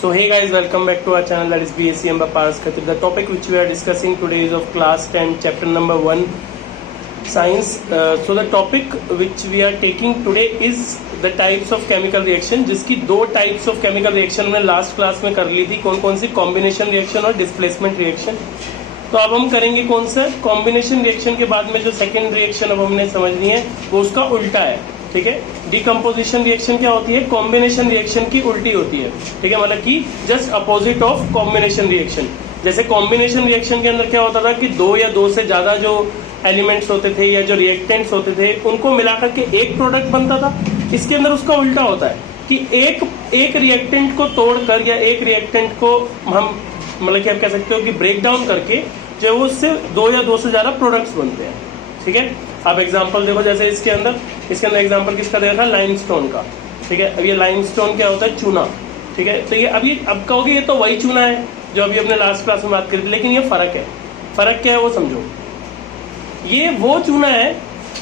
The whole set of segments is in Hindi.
So hey guys, welcome back to our channel, that is BSc by Paras Khatri. The topic which we are discussing today is of class 10 chapter number 1 science. So the topic which we are taking today is the types of chemical reaction, जिसकी दो types of chemical reaction में last class में कर ली थी. कौन कौन सी? combination reaction और displacement reaction. तो अब हम करेंगे कौन सा? combination reaction के बाद में जो second reaction अब हमने समझनी है वो उसका उल्टा है. ठीक है. डिकम्पोजिशन रिएक्शन क्या होती है? कॉम्बिनेशन रिएक्शन की उल्टी होती है. ठीक है, मतलब कि just opposite of combination reaction. जैसे कॉम्बिनेशन रिएक्शन के अंदर क्या होता था कि दो या दो से ज्यादा जो एलिमेंट्स होते थे या जो रिएक्टेंट्स होते थे उनको मिलाकर के एक प्रोडक्ट बनता था. इसके अंदर उसका उल्टा होता है कि एक रिएक्टेंट को तोड़कर या एक रिएक्टेंट को हम मतलब कि आप कह सकते हो कि ब्रेक डाउन करके जो उससे दो या दो से ज्यादा प्रोडक्ट्स बनते हैं. ठीक है. आप एग्जांपल देखो, जैसे इसके अंदर एग्जांपल किसका दे रखा है? लाइमस्टोन का. ठीक है. अब ये लाइमस्टोन क्या होता है? चूना. ठीक है. तो ये अब कहोगे ये तो वही चूना है जो अभी अपने लास्ट क्लास में बात करी थी, लेकिन ये फर्क है. फर्क क्या है वो समझो. ये वो चूना है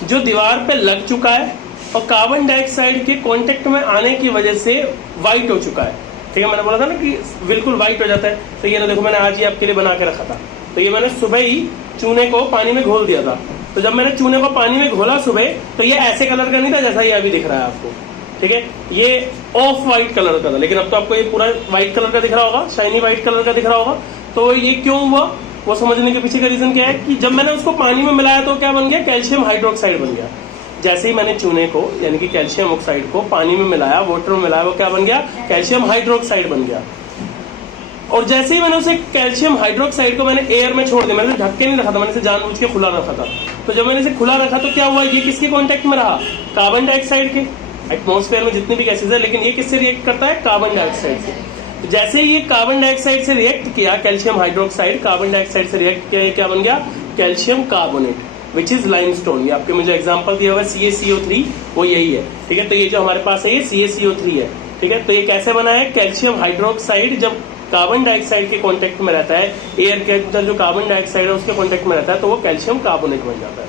जो दीवार पे लग चुका है और कार्बन डाइऑक्साइड के कांटेक्ट में आने की वजह से व्हाइट हो चुका है. ठीक है. मैंने बोला था ना कि बिल्कुल व्हाइट हो जाता है. तो ये ना देखो, मैंने आज ही आपके लिए बना के रखा था. तो ये मैंने सुबह ही चूने को पानी में घोल दिया था. तो जब मैंने चूने को पानी में घोला सुबह, तो ये ऐसे कलर का नहीं था जैसा ये अभी दिख रहा है आपको. ठीक है. ये ऑफ व्हाइट कलर का था, लेकिन अब तो आपको ये पूरा व्हाइट कलर का दिख रहा होगा, शाइनी व्हाइट कलर का दिख रहा होगा. तो ये क्यों हुआ वो समझने के पीछे का रीजन क्या है कि जब मैंने उसको पानी में मिलाया तो क्या बन गया? कैल्शियम हाइड्रोक्साइड बन गया. जैसे ही मैंने चूने को यानी कि कैल्शियम ऑक्साइड को पानी में मिलाया, वाटर में मिलाया, वो क्या बन गया? कैल्शियम हाइड्रोक्साइड बन गया. और जैसे ही मैंने उसे कैल्शियम हाइड्रोक्साइड को मैंने एयर में छोड़ दिया, मैंने ढक के नहीं रखा था, मैंने इसे जानबूझ के खुला रखा था. तो जब मैंने इसे खुला रखा तो क्या हुआ? ये किसके कांटेक्ट में रहा? कार्बन डाइऑक्साइड के. एटमॉस्फेयर में जितनी भी गैसेज है, लेकिन ये किससे रिएक्ट करता है? कार्बन डाइऑक्साइड से. तो जैसे ही ये कार्बन डाइऑक्साइड से रिएक्ट किया, कैल्शियम हाइड्रोक्साइड कार्बन डाइऑक्साइड से रिएक्ट किया, क्या बन गया? Calcium carbonate, which is limestone. ये आपके मुझे एग्जांपल दिया हुआ है CaCO3, वो यही है. ठीक है. तो ये जो हमारे पास है ये CaCO3 है. ठीक है. तो ये कैसे बना है? कैल्शियम हाइड्रोक्साइड जब कार्बन डाइऑक्साइड के कांटेक्ट में रहता है, एयर के अंदर जो कार्बन डाइऑक्साइड है उसके कांटेक्ट में रहता है, तो वो कैल्शियम कार्बोनेट बन जाता है.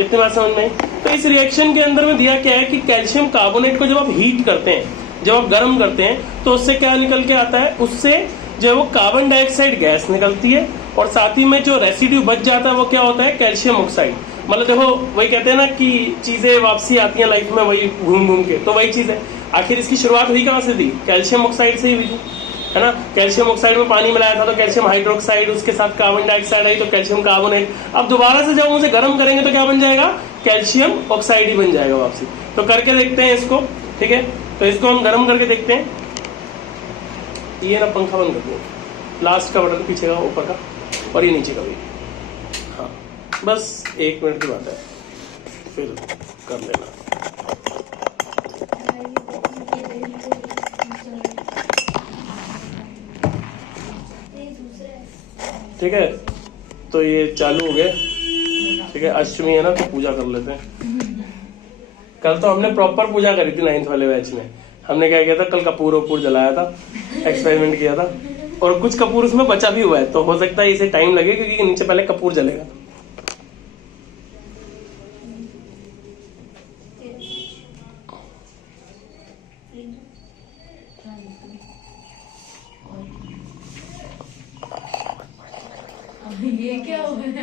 इतनी बात समझ में. तो इस रिएक्शन के अंदर में दिया क्या है कि कैल्शियम कार्बोनेट को जब आप हीट करते हैं, जब आप गर्म करते हैं, तो उससे क्या निकल के आता है? उससे जो है वो कार्बन डाइऑक्साइड गैस निकलती है और साथ ही में जो रेसिड्यू बच जाता है वो क्या होता है? Calcium oxide. मतलब देखो, वही कहते हैं ना कि चीजें वापसी आती हैं लाइफ में वही घूम घूम के, तो वही चीज है. आखिर इसकी शुरुआत हुई कहाँ से थी? कैल्शियम ऑक्साइड से ही हुई थी, है ना. कैल्शियम ऑक्साइड में पानी मिलाया था तो कैल्शियम हाइड्रोक्साइड, उसके साथ कार्बन डाइऑक्साइड आई तो कैल्शियम कार्बोनेट. अब दोबारा से जब हम उसे गर्म करेंगे तो क्या बन जाएगा? कैल्शियम ऑक्साइड ही बन जाएगा वापसी. तो करके देखते हैं इसको. ठीक है. तो इसको हम गर्म करके देखते हैं. ये ना पंखा बंद कर दो, लास्ट का बटन पीछे का, ऊपर का और ये नीचे का भी. हाँ, बस 1 मिनट की बात है, फिर कर लेना. ठीक है. तो ये चालू हो गया. ठीक है. अष्टमी है ना, तो पूजा कर लेते हैं. कल तो हमने प्रॉपर पूजा करी थी 9th वाले बैच में. हमने क्या किया था? कल कपूर जलाया था, एक्सपेरिमेंट किया था, और कुछ कपूर उसमें बचा भी हुआ है. तो हो सकता है इसे टाइम लगे क्योंकि नीचे पहले कपूर जलेगा. ये क्या हो गया?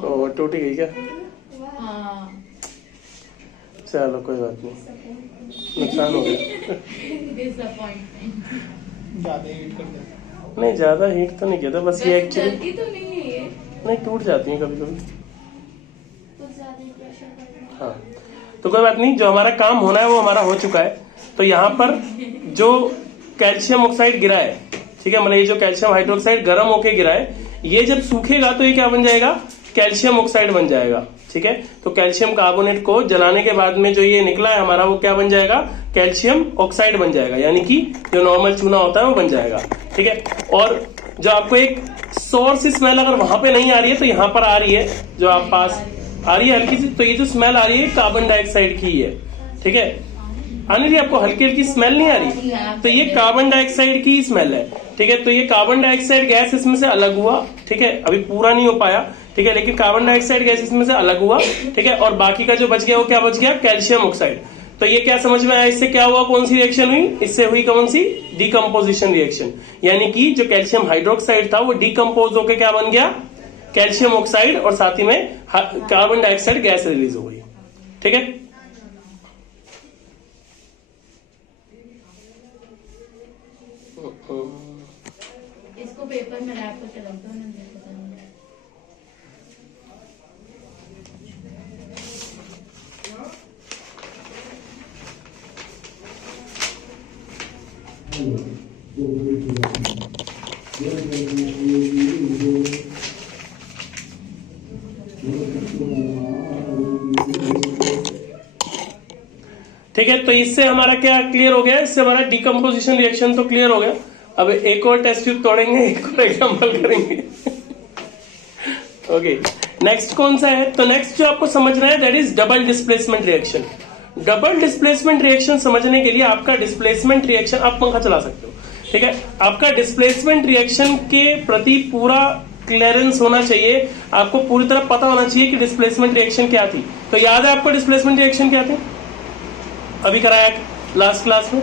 तो टूटी गई क्या? हाँ. चलो कोई बात नहीं, नुकसान हो गया. नहीं, ज्यादा हीट तो नहीं किया था, बस ये एक्चुअली तो नहीं है ये. नहीं, टूट जाती है कभी कभी. हाँ, तो कोई बात नहीं. जो हमारा काम होना है वो हमारा हो चुका है. तो यहाँ पर जो कैल्शियम ऑक्साइड गिरा है, ठीक है, मतलब ये जो कैल्शियम हाइड्रोक्साइड गर्म होके गिरा है, ये जब सूखेगा तो ये क्या बन जाएगा? कैल्शियम ऑक्साइड बन जाएगा. ठीक है. तो कैल्शियम कार्बोनेट को जलाने के बाद में जो ये निकला है हमारा, वो क्या बन जाएगा? कैल्शियम ऑक्साइड बन जाएगा, यानी कि जो नॉर्मल चूना होता है वो बन जाएगा. ठीक है. और जो आपको एक सोर्स स्मेल अगर वहां पे नहीं आ रही है तो यहाँ पर आ रही है, जो आप पास आ रही है हल्की सी, तो ये जो स्मेल आ रही है कार्बन डाइऑक्साइड की है. ठीक है. आने रही आपको हल्की हल्की स्मेल नहीं आ रही? तो ये कार्बन डाइऑक्साइड की स्मेल है. ठीक है. तो ये कार्बन डाइऑक्साइड गैस इसमें से अलग हुआ. ठीक है. अभी पूरा नहीं हो पाया. ठीक है. लेकिन कार्बन डाइऑक्साइड गैस इसमें से अलग हुआ. ठीक है. और बाकी का जो बच गया वो क्या बच गया? Calcium oxide. तो ये क्या समझ में आया, इससे क्या हुआ, कौन सी रिएक्शन हुई, इससे हुई कौन सी, डिकम्पोजिशन रिएक्शन। यानी कि जो कैल्शियम हाइड्रोक्साइड था वो डिकम्पोज होकर क्या बन गया, कैल्शियम ऑक्साइड, और साथ ही में कार्बन डाइऑक्साइड गैस रिलीज हो गई। ठीक है, इसको पेपर में रैप करके रख दो ना, मुझे पता नहीं। ठीक है, तो इससे हमारा क्या क्लियर हो गया, इससे हमारा डिकम्पोजिशन रिएक्शन तो क्लियर हो गया। अब एक और टेस्ट ट्यूब तोड़ेंगे, एक और एग्जाम्पल करेंगे। ओके, नेक्स्ट कौन सा है, तो नेक्स्ट जो आपको समझना है that is double displacement reaction. Double displacement reaction समझने के लिए आपका डिस्प्लेसमेंट रिएक्शन, आप पंखा चला सकते हो, ठीक है, आपका डिस्प्लेसमेंट रिएक्शन के प्रति पूरा क्लियरेंस होना चाहिए, आपको पूरी तरह पता होना चाहिए कि डिस्प्लेसमेंट रिएक्शन क्या थी। तो याद है आपको डिस्प्लेसमेंट रिएक्शन क्या थी, अभी कराया लास्ट क्लास में।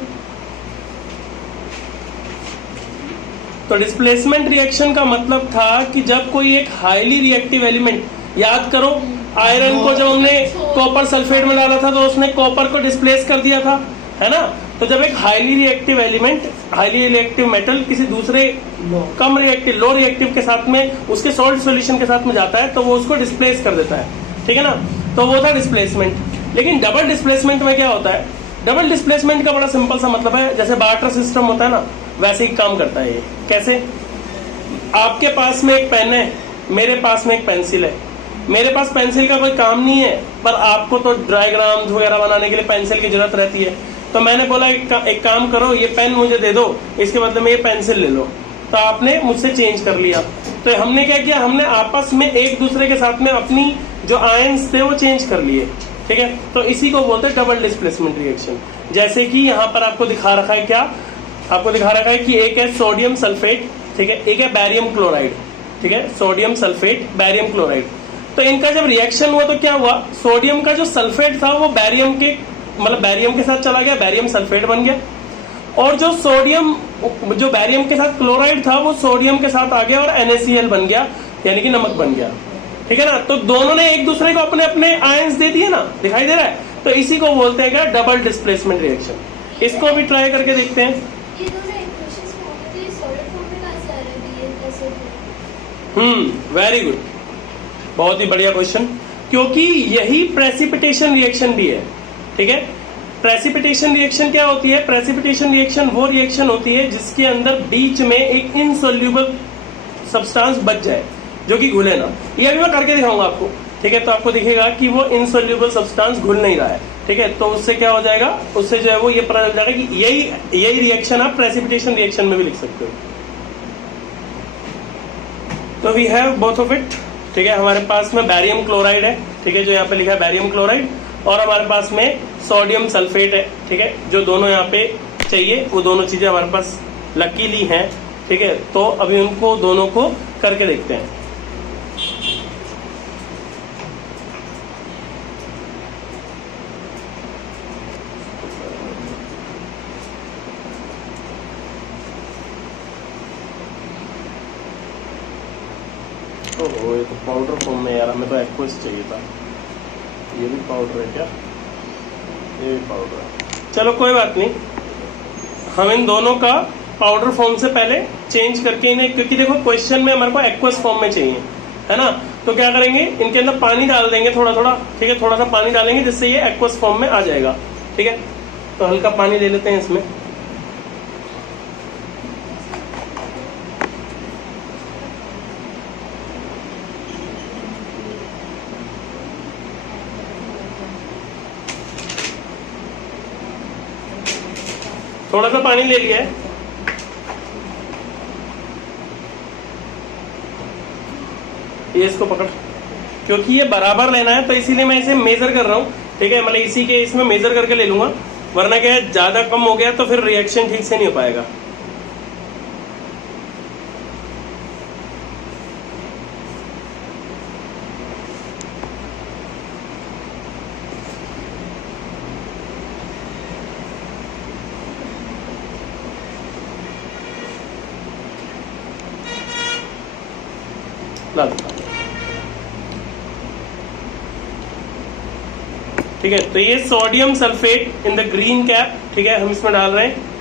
तो डिस्प्लेसमेंट रिएक्शन का मतलब था कि जब कोई एक हाईली रिएक्टिव एलिमेंट, याद करो आयरन को जब हमने कॉपर सल्फेट में डाला था तो उसने कॉपर को डिस्प्लेस कर दिया था, है ना। तो जब एक highly reactive element, highly reactive metal किसी दूसरे कम रिएक्टिव, लो रिएक्टिव के साथ में, उसके सॉल्ट सॉल्यूशन के साथ में जाता है तो वो उसको डिस्प्लेस कर देता है, ठीक है ना। तो वो था डिस्प्लेसमेंट। लेकिन डबल डिस्प्लेसमेंट में क्या होता है, डबल डिस्प्लेसमेंट का बड़ा सिंपल सा मतलब है, जैसे बार्टर सिस्टम होता है ना, वैसे ही काम करता है ये। कैसे, आपके पास में एक पेन है, मेरे पास में एक पेंसिल है, मेरे पास पेंसिल का कोई काम नहीं है पर आपको तो डायग्राम्स वगैरह बनाने के लिए पेंसिल की जरूरत रहती है। तो मैंने बोला एक काम करो, ये पेन मुझे दे दो, इसके बदले में ये पेंसिल ले लो। तो आपने मुझसे चेंज कर लिया। तो हमने क्या किया, हमने आपस में एक दूसरे के साथ में अपनी जो आयंस थे वो चेंज कर लिए, ठीक है। तो इसी को बोलते हैं डबल डिस्प्लेसमेंट रिएक्शन। जैसे कि यहाँ पर आपको दिखा रखा है, क्या आपको दिखा रखा है कि एक है सोडियम सल्फेट, ठीक है, एक है बैरियम क्लोराइड, ठीक है, सोडियम सल्फेट बैरियम क्लोराइड। तो इनका जब रिएक्शन हुआ तो क्या हुआ, सोडियम का जो सल्फेट था वो बैरियम के, मतलब बैरियम के साथ चला गया, बैरियम सल्फेट बन गया। और जो सोडियम, जो बैरियम के साथ क्लोराइड था वो सोडियम के साथ आ गया और NaCl बन गया, यानी कि नमक बन गया, ठीक है ना। तो दोनों ने एक दूसरे को अपने अपने आयंस दे दिए ना, दिखाई दे रहा है। तो इसी को बोलते हैं क्या, डबल डिस्प्लेसमेंट रिएक्शन। इसको भी ट्राई करके देखते हैं। ये दोनों इक्वेशंस फॉर्म में, तो ये सॉलिड फॉर्म में कहाँ से आ रहा है, वेरी गुड, बहुत ही बढ़िया क्वेश्चन, क्योंकि यही प्रेसिपिटेशन रिएक्शन भी है, ठीक है। प्रेसिपिटेशन रिएक्शन क्या होती है, प्रेसिपिटेशन रिएक्शन वो रिएक्शन होती है जिसके अंदर बीच में एक इनसोल्यूबल सब्सटेंस बच जाए, जो कि घुले ना। ये अभी मैं करके दिखाऊंगा आपको, ठीक है। तो आपको दिखेगा कि वो इनसोल्यूबल सब्सटेंस घुल नहीं रहा है, ठीक है। तो उससे क्या हो जाएगा, उससे जो है वो ये पता चल जाएगा कि यही रिएक्शन आप प्रेसिपिटेशन रिएक्शन में भी लिख सकते हो। तो we have both of it, ठीक है। हमारे पास में बैरियम क्लोराइड है, ठीक है, जो यहाँ पे लिखा है बैरियम क्लोराइड, और हमारे पास में सोडियम सल्फेट है, ठीक है। जो दोनों यहाँ पे चाहिए वो दोनों चीजें हमारे पास लकीली हैं, ठीक है। तो अभी उनको दोनों को करके देखते हैं। ओह, ये तो पाउडर फॉर्म में यार, हमें तो एक्वस चाहिए था। ये भी पाउडर है क्या, ये भी पाउडर है, चलो कोई बात नहीं। हम इन दोनों का पाउडर फॉर्म से पहले चेंज करके इन्हें, क्योंकि देखो क्वेश्चन में हमारे को एक्वस फॉर्म में चाहिए, है ना। तो क्या करेंगे, इनके अंदर पानी डाल देंगे थोड़ा थोड़ा, ठीक है, थोड़ा सा पानी डालेंगे जिससे ये एक्वस फॉर्म में आ जाएगा, ठीक है। तो हल्का पानी ले लेते हैं इसमें। थोड़ा सा पानी ले लिया है, ये इसको पकड़, क्योंकि ये बराबर लेना है तो इसीलिए मैं इसे मेजर कर रहा हूँ, ठीक है। मतलब इसी के इसमें मेजर करके ले लूंगा, वरना क्या है ज्यादा कम हो गया तो फिर रिएक्शन ठीक से नहीं हो पाएगा। ला दो। ठीक है, तो ये sodium sulphate in the green cap, ठीक है, हम इसमें डाल रहे हैं।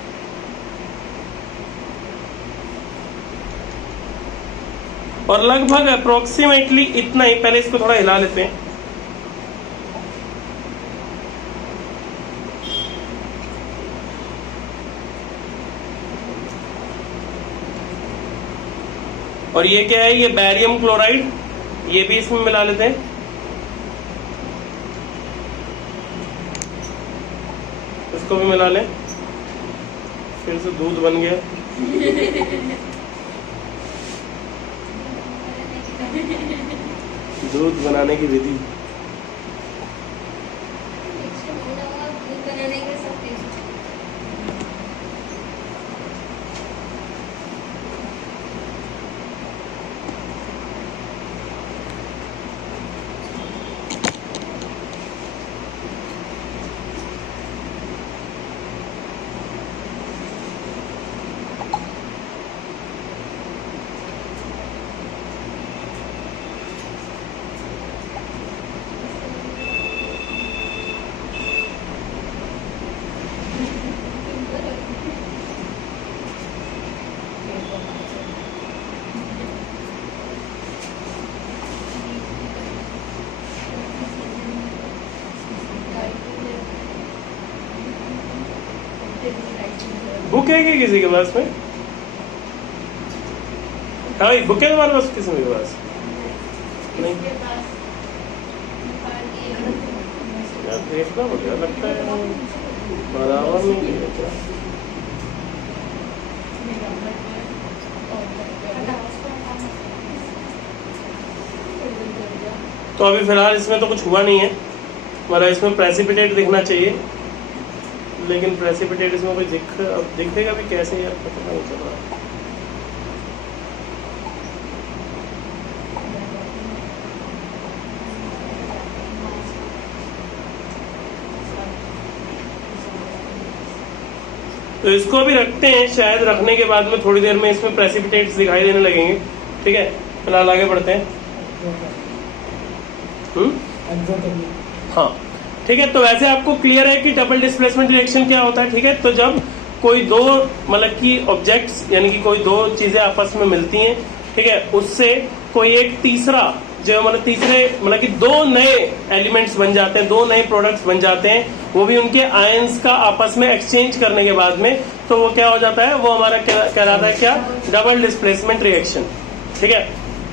और लगभग अप्रोक्सीमेटली इतना ही, पहले इसको थोड़ा हिला लेते हैं। और ये क्या है, ये बैरियम क्लोराइड, ये भी इसमें मिला लेते हैं। इसको भी मिला लें, फिर से दूध बन गया। दूध बनाने की विधि। दूध बनाने के सब टेस्ट। बुक है क्या किसी के पास में? हाँ भाई, बुक है तुम्हारे पास किसी के पास? नहीं यार, देखना पड़ेगा, लगता है बराबर में नहीं है क्या? तो अभी फिलहाल इसमें तो कुछ हुआ नहीं है, हमारा इसमें प्रेसिपिटेट दिखना चाहिए, लेकिन प्रेसिपिटेट इसमें कोई दिखेगा भी कैसे यार, पता नहीं चल रहा। तो इसको अभी रखते हैं, शायद रखने के बाद में थोड़ी देर में इसमें प्रेसिपिटेट्स दिखाई देने लगेंगे। ठीक है, फिलहाल आगे बढ़ते हैं। हाँ ठीक है, तो वैसे आपको क्लियर है कि डबल डिस्प्लेसमेंट रिएक्शन क्या होता है। ठीक है, तो जब कोई दो मतलब कि ऑब्जेक्ट्स यानी कि कोई दो चीजें आपस में मिलती हैं, ठीक है, उससे कोई एक तीसरा जो मतलब तीसरे मतलब कि दो नए एलिमेंट्स बन जाते हैं, दो नए प्रोडक्ट्स बन जाते हैं, वो भी उनके आयंस का आपस में एक्सचेंज करने के बाद में, तो वो क्या हो जाता है, वो हमारा कहलाता है क्या, डबल डिस्प्लेसमेंट रिएक्शन। ठीक है,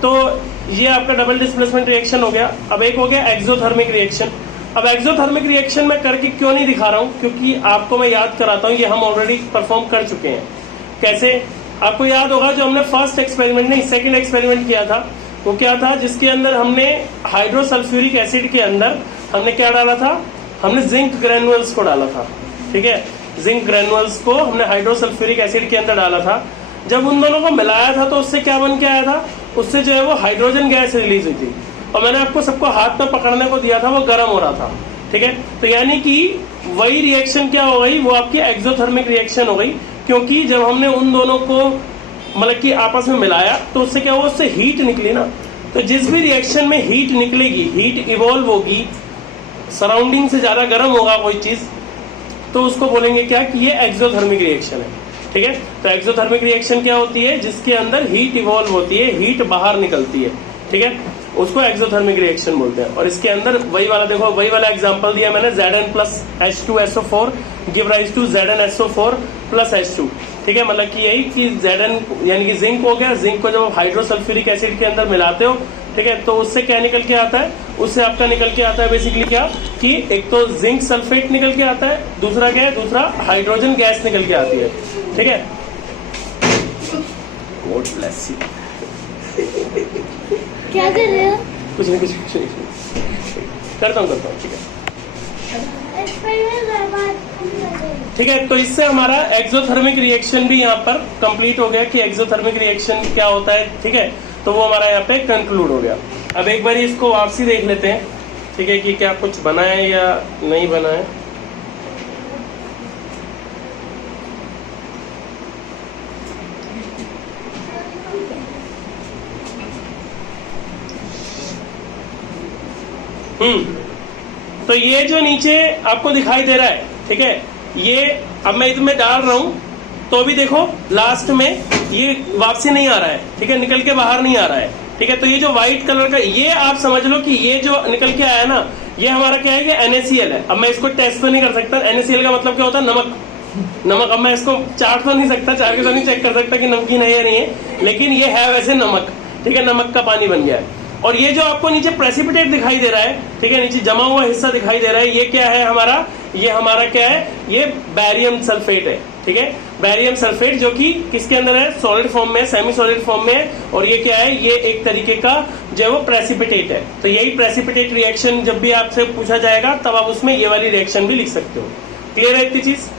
तो ये आपका डबल डिस्प्लेसमेंट रिएक्शन हो गया। अब एक हो गया एक्सोथर्मिक रिएक्शन। अब एक्सोथर्मिक रिएक्शन मैं करके क्यों नहीं दिखा रहा हूं, क्योंकि आपको मैं याद कराता हूं, ये हम ऑलरेडी परफॉर्म कर चुके हैं। कैसे, आपको याद होगा जो हमने फर्स्ट एक्सपेरिमेंट नहीं सेकंड एक्सपेरिमेंट किया था, वो क्या था, जिसके अंदर हमने हाइड्रोसल्फ्यूरिक एसिड के अंदर हमने क्या डाला था, हमने जिंक ग्रेनुअल्स को डाला था। ठीक है, जिंक ग्रेनुअल्स को हमने हाइड्रोसल्फ्यूरिक एसिड के अंदर डाला था। जब उन दोनों को मिलाया था तो उससे क्या बन के आया था, उससे जो है वो हाइड्रोजन गैस रिलीज हुई थी, और मैंने आपको सबको हाथ में पकड़ने को दिया था, वो गर्म हो रहा था। ठीक है, तो यानी कि वही रिएक्शन क्या हो गई, वो आपकी एक्सोथर्मिक रिएक्शन हो गई, क्योंकि जब हमने उन दोनों को मतलब कि आपस में मिलाया तो उससे क्या हुआ, उससे हीट निकली ना। तो जिस भी रिएक्शन में हीट निकलेगी, हीट इवॉल्व होगी, सराउंडिंग से ज्यादा गर्म होगा कोई चीज, तो उसको बोलेंगे क्या कि ये एक्सोथर्मिक रिएक्शन है। ठीक है, तो एक्सोथर्मिक रिएक्शन क्या होती है, जिसके अंदर हीट इवॉल्व होती है, हीट बाहर निकलती है। ठीक है, उसको एक्सोथर्मिक रिएक्शन बोलते हैं। और इसके अंदर वही वाला देखो, वही वाला एग्जांपल दिया मैंने, Zn plus H2SO4 give rise to ZnSO4 plus H2। ठीक है, मतलब कि यही कि Zn यानी कि जिंक हो गया, जिंक को जब हाइड्रोसल्फ्यूरिक एसिड के अंदर मिलाते हो, ठीक है, तो उससे क्या निकल के आता है, उससे आपका निकल के आता है बेसिकली क्या, कि एक तो जिंक सल्फेट निकल के आता है, दूसरा क्या है, दूसरा हाइड्रोजन गैस निकल के आती है। ठीक है, गॉड ब्लेस यू। क्या कर रहे हो? कुछ नहीं करता हूँ ठीक है। ठीक है, तो इससे हमारा एक्सोथर्मिक रिएक्शन भी यहाँ पर कंप्लीट हो गया कि एक्सोथर्मिक रिएक्शन क्या होता है। ठीक है, तो वो हमारा यहाँ पे कंक्लूड हो गया। अब एक बार इसको वापसी देख लेते हैं, ठीक है, कि क्या कुछ बना है या नहीं बना है। तो ये जो नीचे आपको दिखाई दे रहा है, ठीक है, ये अब मैं इसमें डाल रहा हूं तो भी देखो लास्ट में ये वापसी नहीं आ रहा है, ठीक है, निकल के बाहर नहीं आ रहा है, ठीक है। तो ये जो व्हाइट कलर का, ये आप समझ लो कि ये जो निकल के आया ना, ये हमारा क्या है, ये NaCl है। अब मैं इसको टेस्ट तो नहीं कर सकता, NaCl का मतलब क्या होता है, नमक। अब मैं इसको चाट तो नहीं सकता, चाट के साथ नहीं चेक कर सकता कि नमकीन है या नहीं है, लेकिन ये है वैसे नमक, ठीक है, नमक का पानी बन गया है। और ये जो आपको नीचे प्रेसिपिटेट दिखाई दे रहा है, ठीक है, नीचे जमा हुआ हिस्सा दिखाई दे रहा है, ये क्या है हमारा, ये हमारा क्या है, ये बैरियम सल्फेट है, ठीक है। बैरियम सल्फेट जो कि किसके अंदर है, सॉलिड फॉर्म में, सेमी सॉलिड फॉर्म में है। और ये क्या है, ये एक तरीके का जो है वो प्रेसिपिटेट है। तो यही प्रेसिपिटेट रिएक्शन जब भी आपसे पूछा जाएगा तब आप उसमें ये वाली रिएक्शन भी लिख सकते हो। क्लियर है इतनी चीज?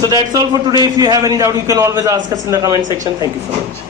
So that's all for today. If you have any doubt, you can always ask us in the comment section. Thank you so much.